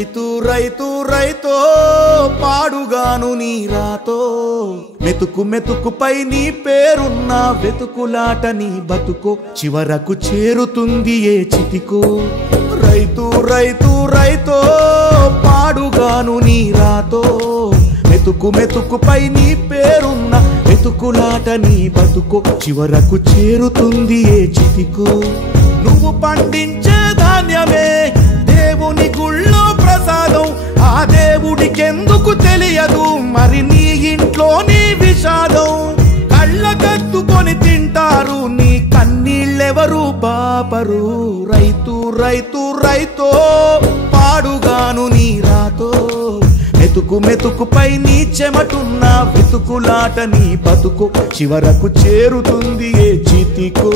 రైతు రైతు రైతో పాడుగాను నీ రాతో మెతుకు మెతుకుపై నీ పేరున్న వెతుకులాట నీ బతుకో చివరకు చేరుతుంది ఏ చితికో రైతు రైతు రైతో పాడుగాను నీ రాతో మెతుకు మెతుకుపై నీ పేరున్న వెతుకులాట నీ బతుకో చివరకు చేరుతుంది ఏ చితికో నువ్వు పండించే ధాన్యమే దేవుని గుళ్ళో ప్రసాదం ఆ దేవుడికెందుకు తెలియదు మరి నీ ఇంట్లో నీ విషాదం కళ్ళకత్తుకొని తింటారు నీ కన్నీళ్ళెవరు పాపరు రైతు రైతు రైతో పాడుగాను నీ రాతో మెతుకు మెతుకుపై నీ చెమటున్న వెతుకులాట నీ బతుకు చివరకు చేరుతుంది ఏ చితికో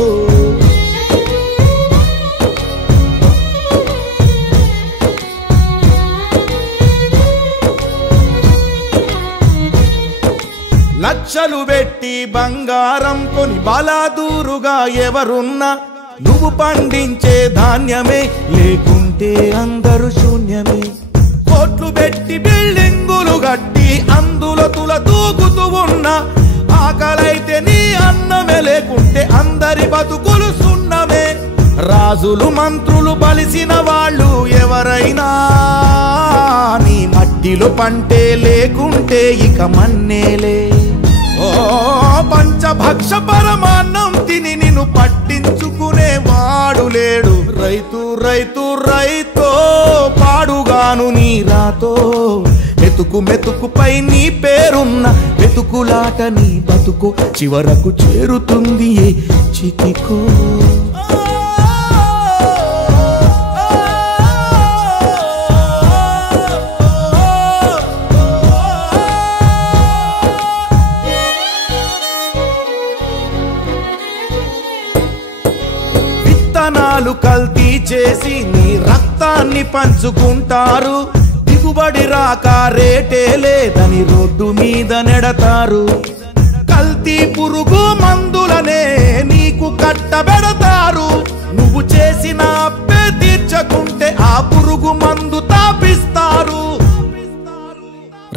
లక్షలు పెట్టి బంగారం కొని బలాదూరుగా ఎవరున్నా నువ్వు పండించే ధాన్యమే లేకుంటే అందరూ శూన్యమే కోట్లు పెట్టి బిల్డింగులు కట్టి అందులో తుల దూకుతూ ఉన్నా ఆకలైతే నీ అన్నమే లేకుంటే అందరి బతుకులు సున్నమే రాజులు మంత్రులు బలిసిన వాళ్ళు ఎవరైనా నీ మట్టిలో పంటే లేకుంటే ఇక మన్నేలే ఓ పంచభక్ష పరమాన్నం తిని నిన్ను పట్టించుకునే వాడు లేడు రైతు రైతు రైతో పాడుగాను నీ రాతో మెతుకు మెతుకుపై నీ పేరున్న వెతుకులాట నీ బతుకు చివరకు చేరుతుంది ఏ చితికో విత్తనాలు కల్తీ చేసి నీ రక్తాన్ని పంచుకుంటారు దిగుబడి రాక రేటే లేదని రోడ్డు మీద నెడతారు కల్తీ పురుగు మందులనే నీకు కట్టబెడతారు నువ్వు చేసిన అప్పే తీర్చకుంటే ఆ పురుగు మందు తాపిస్తారు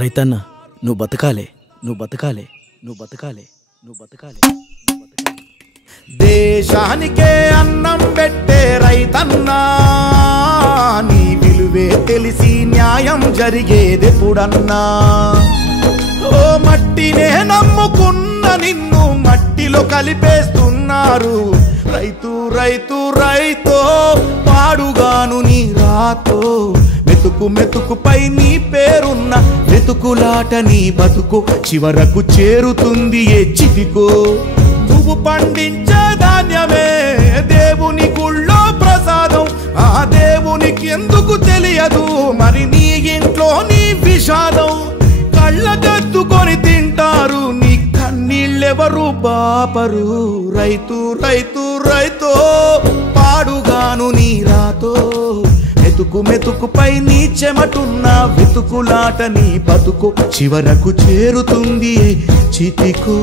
రైతన్న నువ్వు బతకాలే నువ్వు బతకాలే నువ్వు బతకాలే నువ్వు బతకాలే దేశానికే అన్నం పెట్టే రైతన్నా నీ విలువే తెలిసి న్యాయం జరిగేదెప్పుడన్నా ఓ మట్టినే నమ్ముకున్న నిన్ను మట్టిలో కలిపేస్తున్నారు రైతు రైతు రైతో పాడుగాను నీ రాతో మెతుకు మెతుకుపై నీ పేరున్న వెతుకులాట నీ బతుకు చివరకు చేరుతుంది ఏ చితికో నువ్వు పండించే ధాన్యమే దేవుని గుళ్ళో ప్రసాదం ఆ దేవునికి ఎందుకు తెలియదు మరి నీ ఇంట్లో నీ విషాదం కళ్ళకత్తుకొని తింటారు నీ కన్నీళ్ళెవరు పాపరు రైతు రైతు రైతో పాడుగాను నీ రాతో మెతుకు మెతుకుపై నీ చెమటున్న వెతుకులాట నీ బతుకు చివరకు చేరుతుంది చితికో